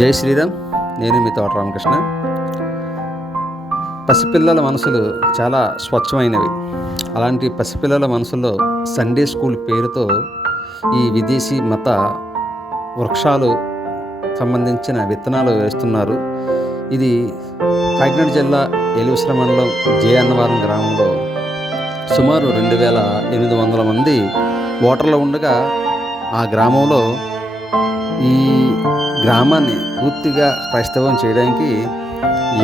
జై శ్రీరామ్. నేను మీ తోట రామకృష్ణ. పసిపిల్లల మనసులు చాలా స్వచ్ఛమైనవి. అలాంటి పసిపిల్లల మనసుల్లో సండే స్కూల్ పేరుతో ఈ విదేశీ మత వృక్షాలు సంబంధించిన విత్తనాలు వేస్తున్నారు. ఇది కాకినాడ జిల్లా ఏలువసర మండలం అన్నవరం గ్రామంలో సుమారు 2800 మంది ఓటర్లు ఉండగా ఆ గ్రామంలో ఈ గ్రామాన్ని పూర్తిగా క్రైస్తవం చేయడానికి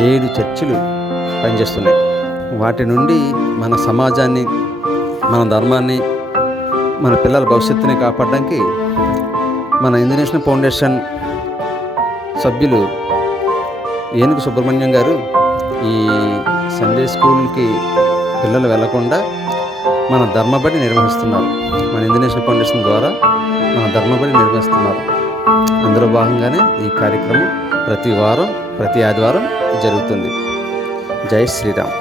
7 చర్చిలు పనిచేస్తున్నాయి. వాటి నుండి మన సమాజాన్ని, మన ధర్మాన్ని, మన పిల్లల భవిష్యత్తుని కాపాడడానికి మన ఇండియన్ ఫౌండేషన్ సభ్యులు ఏనుగు సుబ్రహ్మణ్యం గారు ఈ సండే స్కూల్కి పిల్లలు వెళ్లకుండా మన ధర్మబడి నిర్వహిస్తున్నారు. మన ఇండియన్ ఫౌండేషన్ ద్వారా మన ధర్మబడి నిర్వహిస్తున్నారు. అందులో భాగంగానే ఈ కార్యక్రమం ప్రతి వారం, ప్రతి ఆదివారం జరుగుతుంది. జై శ్రీరామ్.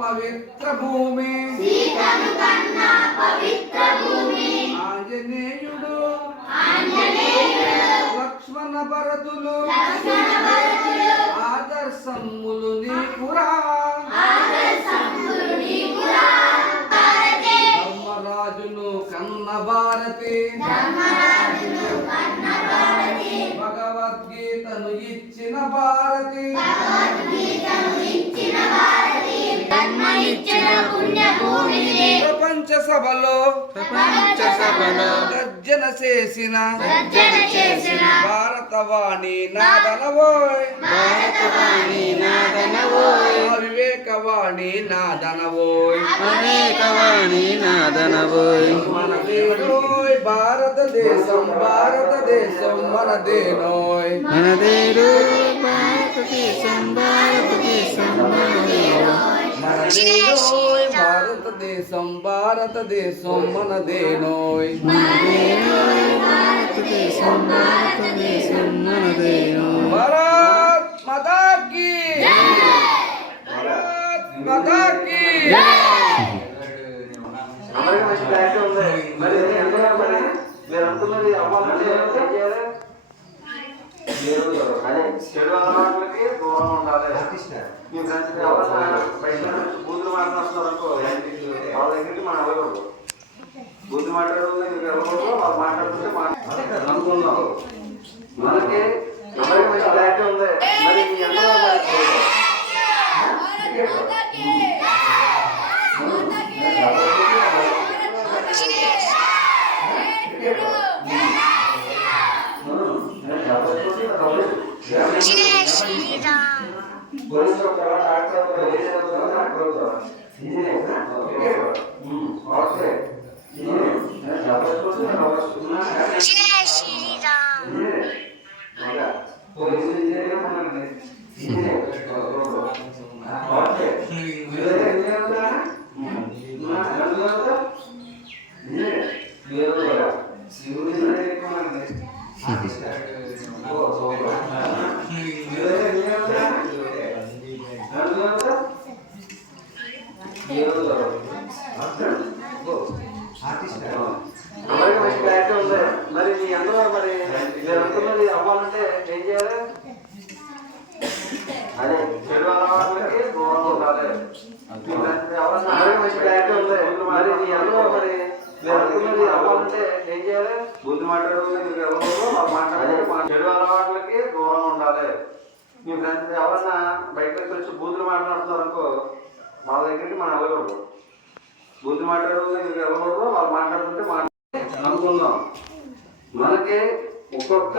పవిత్ర భూమి ఆంజనేయుడు లక్ష్మణ భరతులు ఆదర్శములు నీకురా ధర్మరాజును కన్న భారతి భగవద్గీతను ఇచ్చిన భారతి ప్రపంచ సభలో గర్జన చేసిన భారతవాణి నాదనవోయ్, వివేకవాణి నాదనవోయ్, మనదేనోయ్ భారతదేశం, భారతదేశం మనదేనోయ్, భారతదేశం భారతదేశం, భారతదేశం మనదేనోయ్, భారత్ మాతా కీ, భారత్ మాతా కీ. అందరికీ మంచి క్లారిటీ ఉంది. మరి మీరు అనుకున్నది అవ్వాలంటే అదే చెడు అలవాట్లకి దూరం ఉండాలి. మీ ఫ్రెండ్స్ ఎవరైనా బయట బూతులు మాట్లాడుతున్నారనుకో వాళ్ళ దగ్గరికి మనం వెళ్ళకూడదు. బూతులు మాట్లాడదు మీరు వెళ్ళకూడదు. వాళ్ళు మాట్లాడుతుంటే అనుకుందాం. మనకి అందరికీ మంచి క్లారిటీ ఉంది. మరి మీ అందరూ అందరికీ మంచి క్లారిటీ ఉంది. మరి మీ అందరూ మరి మీరు అనుకున్నది అవ్వాలంటే ఏం చేయాలి? అదే చెడు అలవాట్లకి దూరం ఉండాలి. అందరికీ మంచి క్లారిటీ ఉంది. మరి మీ అందరూ మరి మీరు అనుకున్నది అవ్వాలంటే ఏం చేయాలి? బుద్ధి మాట్లాడదు మీరు వెళ్ళకూడదు. వాళ్ళు మాట్లాడే చెడు అలవాట్లకి దూరం ఉండాలి. మీ ఫ్రెండ్స్ ఎవరన్నా బయటకు వచ్చి బూతులు మాట్లాడుతున్నారనుకో వాళ్ళ దగ్గరికి మనం వెళ్ళకూడదు. బూతులు మాట్లాడదు మీరు వెళ్ళకూడదు. వాళ్ళు మాట్లాడుతుంటే అనుకుందాం. మనకి ఒక్కొక్క